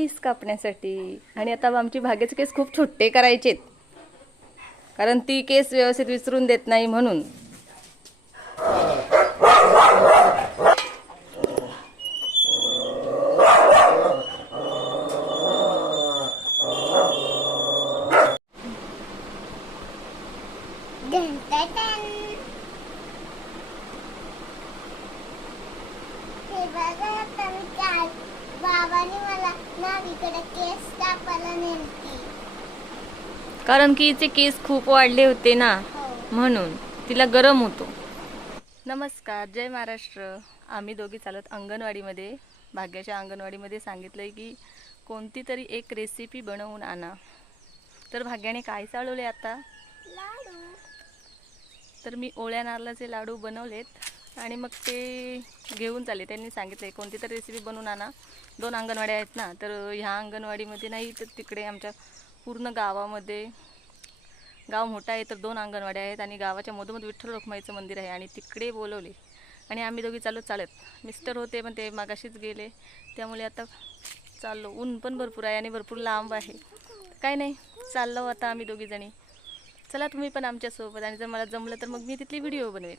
केस कापण्यासाठी. आणि आता आमची भाग्याचे केस खूप छोटे करायचेत. कारण ती केस व्यवस्थित विसरून देत नाही म्हणून हे बघा आता मी काल बाबाने मला नावीकडे केस कापायला नेलती कारण की हिचे केस खूप वाढले होते ना हो. म्हणून तिला गरम होतो. नमस्कार जय महाराष्ट्र. आम्ही दोघी चालत अंगणवाडीमध्ये भाग्याच्या अंगणवाडीमध्ये सांगितलं आहे की कोणती तरी एक रेसिपी बनवून आणा. तर भाग्याने काय चालवले आता? लाडू. तर मी ओळ्या नारळाचे लाडू बनवलेत आणि मग ते घेऊन चालले. त्यांनी सांगितले कोणती तर रेसिपी बनवून आणा. दोन अंगणवाड्या आहेत ना तर ह्या अंगणवाडीमध्ये नाही तर तिकडे आमच्या पूर्ण गावामध्ये गाव मोठा आहे तर दोन अंगणवाड्या आहेत आणि गावाच्या मधोमध विठ्ठल रखुमाईचं मंदिर आहे आणि तिकडे बोलवले. आणि आम्ही दोघी चालत चालत मिस्टर होते पण ते मागाशीच गेले त्यामुळे आता चाललो. ऊन पण भरपूर आहे आणि भरपूर लांब आहे. काय नाही चाललो आता आम्ही दोघी जणी. चला तुम्ही पण आमच्यासोबत आणि जर मला जमलं तर मग मी तिथली व्हिडिओ बनवेल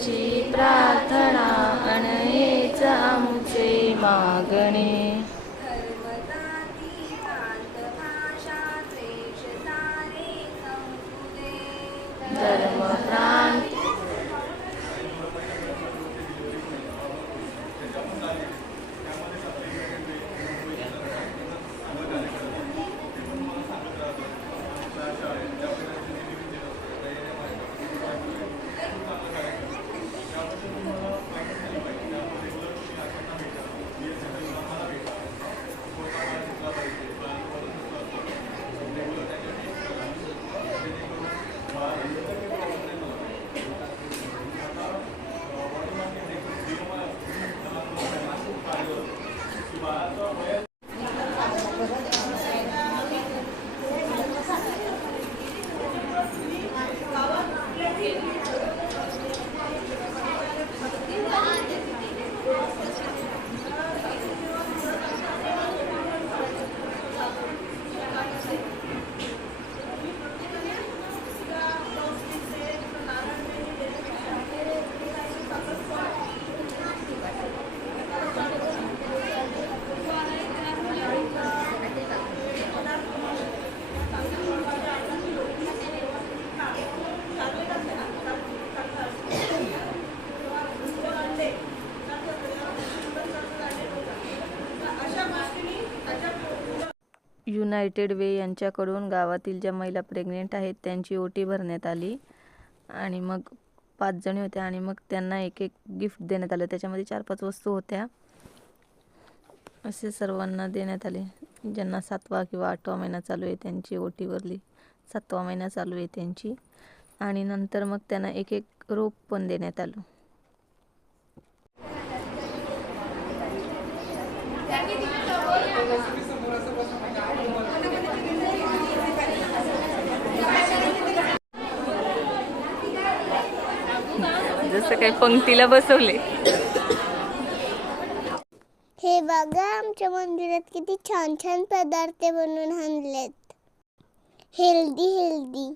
जी अनय। युनायटेड वे यांच्याकडून गावातील ज्या महिला प्रेग्नेंट आहेत त्यांची ओटी भरण्यात आली. आणि मग पाच जणी होत्या आणि मग त्यांना एक एक गिफ्ट देण्यात आलं. त्याच्यामध्ये चार पाच वस्तू होत्या. असे सर्वांना देण्यात आले. ज्यांना सातवा किंवा आठवा महिना चालू आहे त्यांची ओटी भरली. सातवा महिना चालू आहे त्यांची. आणि नंतर मग त्यांना एक एक रोप पण देण्यात आलं. जसं काही पंक्तीला बसवले. हे बघा आमच्या मंदिरात किती छान छान पदार्थ बनवून आणलेत. Healthy healthy.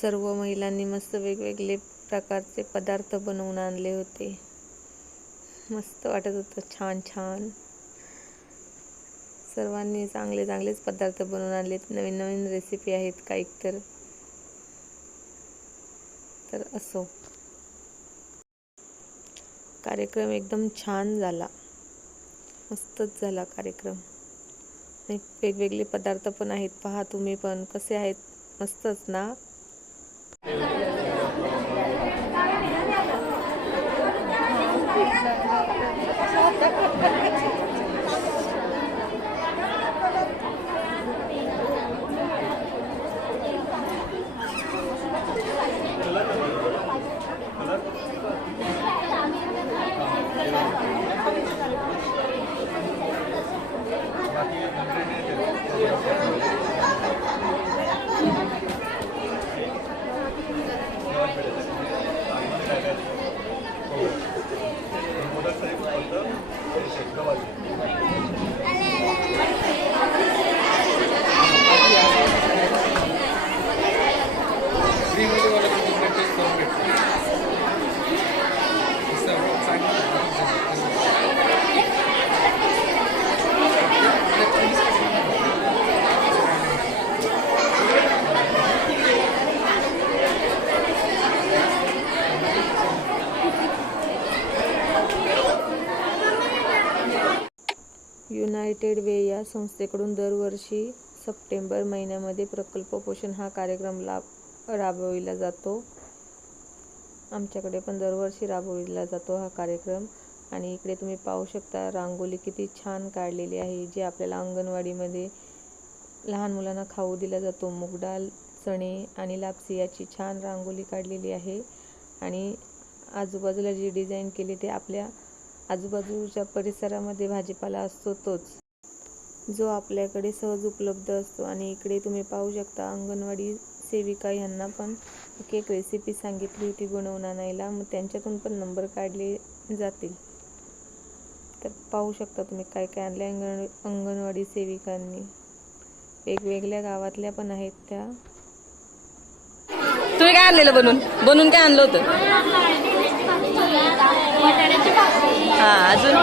सर्व महिलांनी मस्त वेगवेगळे प्रकारचे पदार्थ बनवून आणले होते. मस्त वाटत होतं छान छान. सर्वांनी चांगले चांगलेच पदार्थ बनवून आणलेत. नवीन नवीन रेसिपी आहेत काही तर. तर असो. कार्यक्रम एकदम छान झाला. मस्तच झाला कार्यक्रम. वेगवेगळे पदार्थ पण आहेत. पहा तुम्ही पण. कसे आहेत? मस्तच ना? Yeah. युनायटेड वे या संस्थेकडून दरवर्षी सप्टेंबर महिन्यामध्ये प्रकल्प पोषण हा कार्यक्रम लाभ राबविला जातो. आमच्याकडे पण दरवर्षी राबविला जातो हा कार्यक्रम. आणि इकडे तुम्ही पाहू शकता रांगोळी किती छान काढलेली आहे जी आपल्याला अंगणवाडीमध्ये लहान मुलांना खाऊ दिला जातो. मूग डाळ चणे आणि लापसी याची छान रांगोळी काढलेली आहे. आणि आजूबाजूला जी डिझाईन केली ते आपल्या आजूबाजूच्या परिसरामध्ये भाजीपाला असतो तोच. जो आपल्याकडे सहज उपलब्ध असतो. आणि इकडे तुम्ही पाहू शकता अंगणवाडी सेविका यांना पण एक एक रेसिपी सांगितली होती बनवून आणायला. मग त्यांच्यातून पण नंबर काढले जातील. तर पाहू शकता तुम्ही काय काय आणले अंगण अंगणवाडी सेविकांनी. वेगवेगळ्या गावातल्या पण आहेत त्या. तुम्ही काय आणलेलं बनवून बनवून काय आणलं होतं? हा अजून?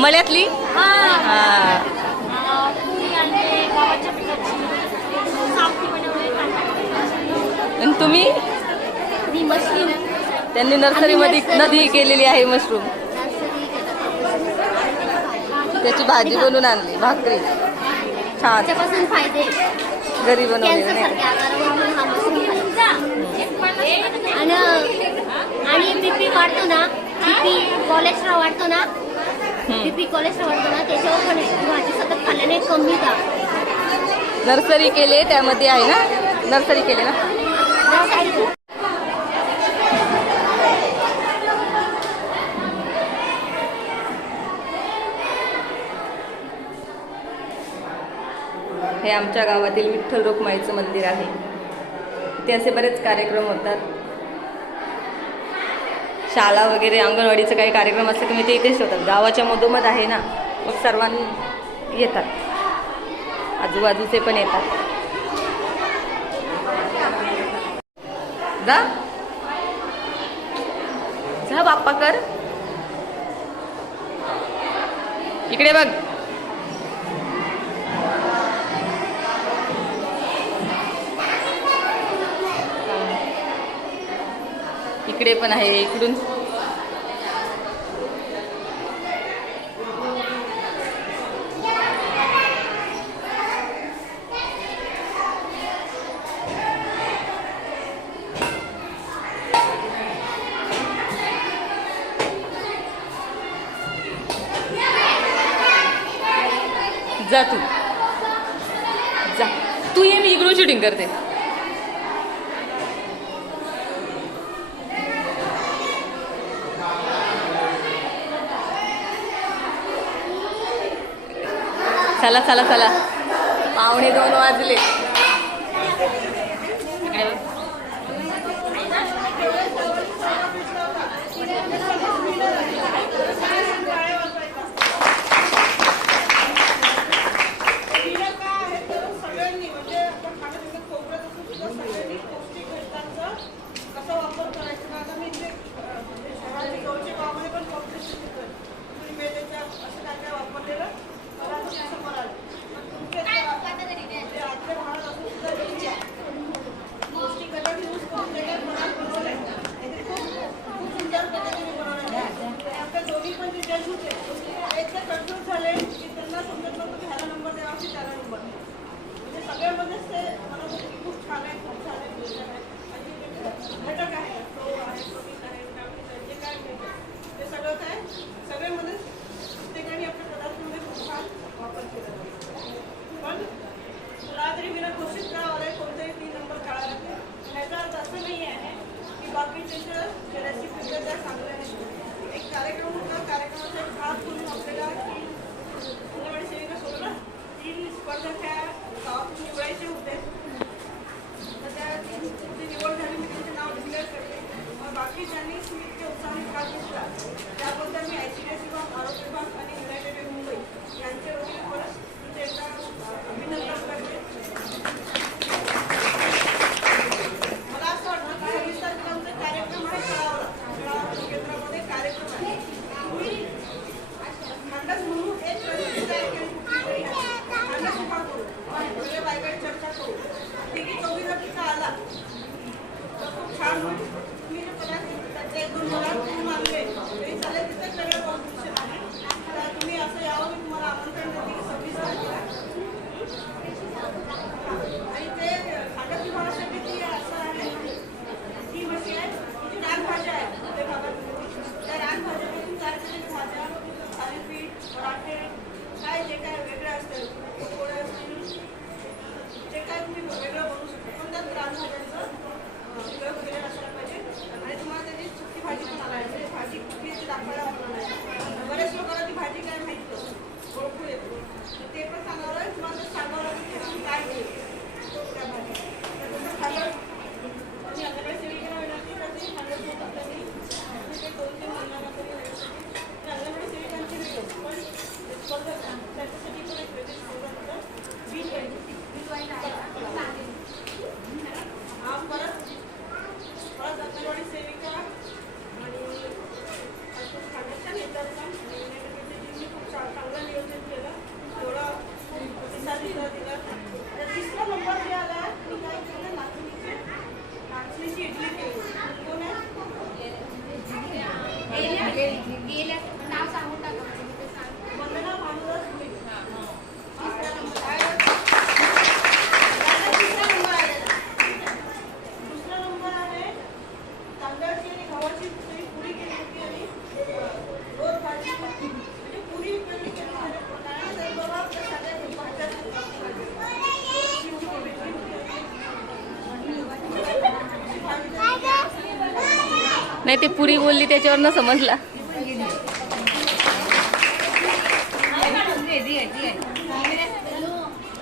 मळ्यातली? हा हा अं, पुरी आणले गव्हाच्या पिठाची सावटी बनवले कांदा आणि तुम्ही? मशरूम त्यांनी नर्सरीमध्ये नदी केलेली आहे मशरूम. त्याची भाजी बनवून आणली भाकरी. छान. फायदे. घरी खायचा. आणि बीपी वाढतो ना बीपी कोलेस्ट्रॉल वाढतो ना बीपी कोलेस्ट्रॉल वाढतो ना त्याच्यावर पण भाजी सतत खाल्ल्याने कमी का नर्सरी केले त्यामध्ये आहे ना? नर्सरी केले ना? हे आमच्या गावातील विठ्ठल रोखमाईचं मंदिर आहे. इथे असे बरेच कार्यक्रम होतात. शाळा वगैरे अंगणवाडीचं काही कार्यक्रम असतं की मी ते इथेच ठेवतात. गावाच्या मधोमध आहे ना मग सर्वांनी येतात. आजूबाजूचे पण येतात. जा. जा बाप्पा कर. इकडे बघ. इकडे पण आहे इकडून जा तू. जा. तू ये मी इकडून शूटिंग करते. चला चला चला. पावणे दोन वाजले. नाही ते पुरी बोलली त्याच्यावरनं समजला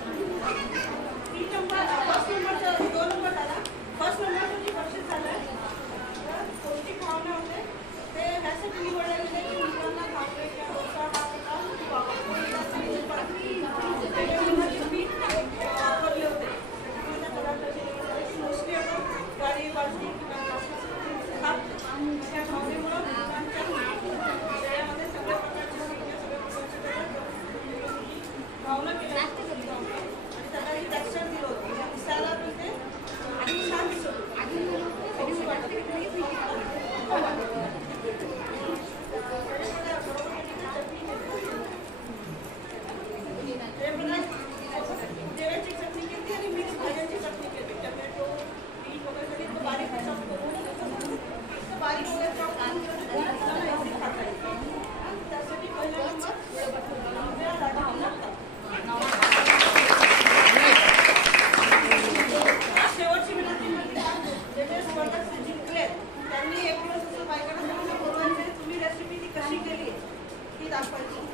तीन नंबर फर्स्ट नंबरचा दोन नंबर झाला फर्स्ट नंबरचं जे बक्षीस झालं तर पौष्टिक भावना होते ते ह्यासाठी निवडले गेले की मुलांना खावले किंवा डोसा हा प्रकार खूप आवडतो. त्याच्यामध्ये परत त्याच्यामध्ये पीठ वापरले होते त्याच्यामुळे त्या पदार्थाची निवड झाली. मोस्टली आपण ज्वारी बाजरी किंवा बासमती खात त्या भावनेमुळं मुलांच्या शरीरामध्ये सगळ्या प्रकारचे किंवा सगळ्या प्रकारचे पदार्थ भावना केल्या आणि त्याला एक टेक्स्चर दिलं होतं दिसायला पण ते आणि छान दिसत होतं खाऊशी वाटत देवाची चटणी केली आणि मिक्स भाज्यांची चटणी केली टमॅटो बीट वगैरे सगळी इतकं बारीक चॉप करून इतकं बारीक वगैरे चॉप करून मुलांना easy खाता येतं. त्यासाठी पहिला नंबर वेळ लागला. शेवटची विनंती म्हणजे जे जे स्पर्धक जिंकलेत त्यांनी एक दिवस असं बायकांना सांगितलं बोलवायचे तुम्ही रेसिपी ती कशी केली ती दाखवायची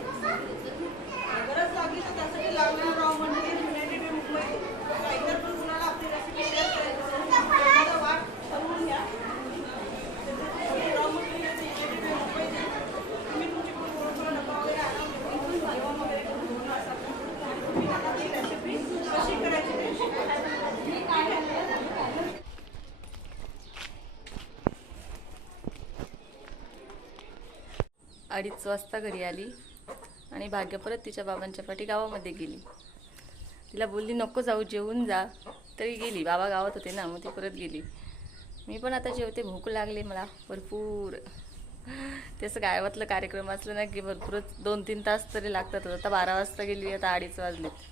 गरज लागली तर त्यासाठी लागणारा राव मंडळी युनायटेड वे मुंबई किंवा इतर पण कुणाला आपली रेसिपी शेअर करायची असेल तर एखादा वाट ठरवून घ्या राव मंडळी आहे ते युनायटेड वे मुंबईचे तुम्ही तुमची कोण ओळखीचा डबा वगैरे आणा जेवण वगैरे करून घेऊन असाल आणि तुम्ही त्यांना ती रेसिपी कशी करायची ते शिकवायची अडीच वाजता घरी आली आणि भाग्य परत तिच्या बाबांच्या पाठी गावामध्ये गेली. तिला बोलली नको जाऊ जेवून जा. तरी गेली. बाबा गावात होते ना मग ती परत गेली. मी पण आता जेवते भूक लागली मला भरपूर. तसं गावातलं कार्यक्रम असलं ना की भरपूरच दोन तीन तास तरी लागतात. आता बारा वाजता गेली आता अडीच वाजलेत.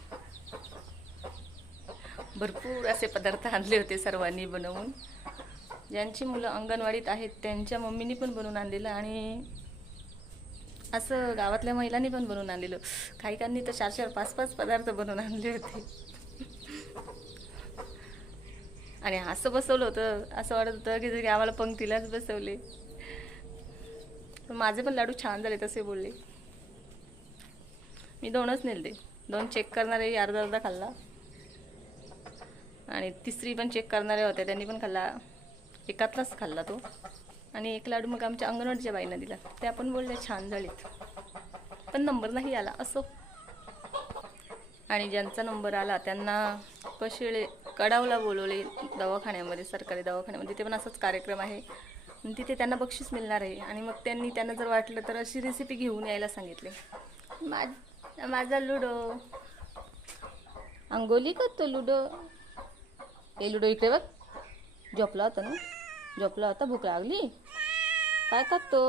भरपूर असे पदार्थ आणले होते सर्वांनी बनवून. ज्यांची मुलं अंगणवाडीत आहेत त्यांच्या मम्मीनी पण बनवून आणलेलं आणि असं गावातल्या महिलांनी पण बनवून आणलेलं. काही काहींनी तर चार चार पाच पाच पदार्थ बनवून आणले होते. आणि असं बसवलं होतं. असं वाटत होतं की जरी आम्हाला पंक्तीलाच बसवले. माझे पण लाडू छान झाले तसे बोलले. मी दोनच नेलते. दोन चेक करणारे अर्धा अर्धा खाल्ला. आणि तिसरी पण चेक करणारे होते. त्यांनी पण खाल्ला. एकातलाच खाल्ला तो. आणि एक लाडू मग आमच्या अंगणवाडीच्या बाईंना दिला. त्या पण बोलल्या छान झालीत. पण नंबर नाही आला असो. आणि ज्यांचा नंबर आला त्यांना पशिळे कडावला बोलवले दवाखान्यामध्ये सरकारी दवाखान्यामध्ये. ते पण असाच कार्यक्रम आहे. तिथे त्यांना बक्षीस मिळणार आहे. आणि मग त्यांनी त्यांना जर वाटलं तर अशी रेसिपी घेऊन यायला सांगितले. माझ माझा लुडो. अंगोली का तो लुडो. हे लुडो इकडे बघ. झोपला होता ना? झोपला होता भूक लागली? काय खातो?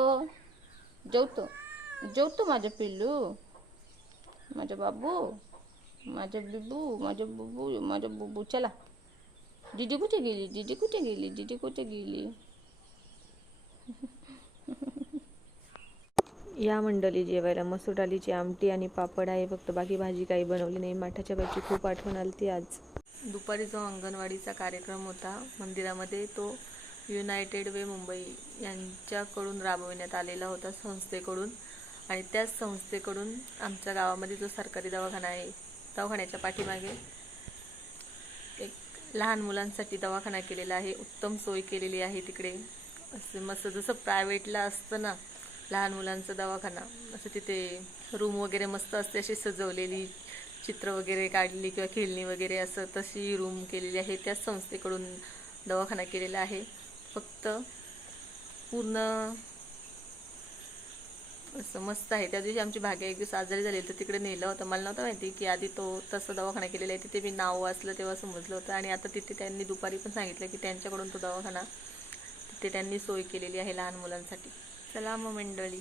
जेवतो. जेवतो माझं पिल्लू. माझं बाबू माझं बिबू माझं बुबू माझं बुबू. चला. दीदी कुठे गेली? दीदी कुठे गेली? दीदी कुठे गेली? या मंडळी जेवायला मसूर डाळीची आमटी आणि पापड आहे. फक्त बाकी भाजी काही बनवली नाही. माठाच्या बाईची खूप आठवण आली ती आज. दुपारी जो अंगणवाडीचा कार्यक्रम होता मंदिरामध्ये तो युनायटेड वे मुंबई यांच्याकडून राबविण्यात आलेला होता संस्थेकडून. आणि त्याच संस्थेकडून आमच्या गावामध्ये जो सरकारी दवाखाना आहे दवाखान्याच्या पाठीमागे एक लहान मुलांसाठी दवाखाना केलेला आहे. उत्तम सोय केलेली आहे तिकडे. असं मस्त जसं प्रायव्हेटला असतं ना लहान मुलांचा दवाखाना असं तिथे रूम वगैरे मस्त असते अशी सजवलेली चित्र वगैरे काढली किंवा खेळणी वगैरे असं तशी रूम केलेली आहे. त्याच संस्थेकडून दवाखाना केलेला आहे. फक्त पूर्ण असं मस्त आहे. त्या दिवशी आमची भाग्या एक दिवस आजारी झाली तर तिकडे नेलं होतं. मला नव्हतं माहिती की आधी तो तसं दवाखाना केलेला आहे. तिथे मी नाव वाचलं तेव्हा समजलं होतं. आणि आता तिथे त्यांनी दुपारी पण सांगितलं की त्यांच्याकडून तो दवाखाना तिथे त्यांनी सोय केलेली आहे लहान मुलांसाठी. चला मग मंडळी.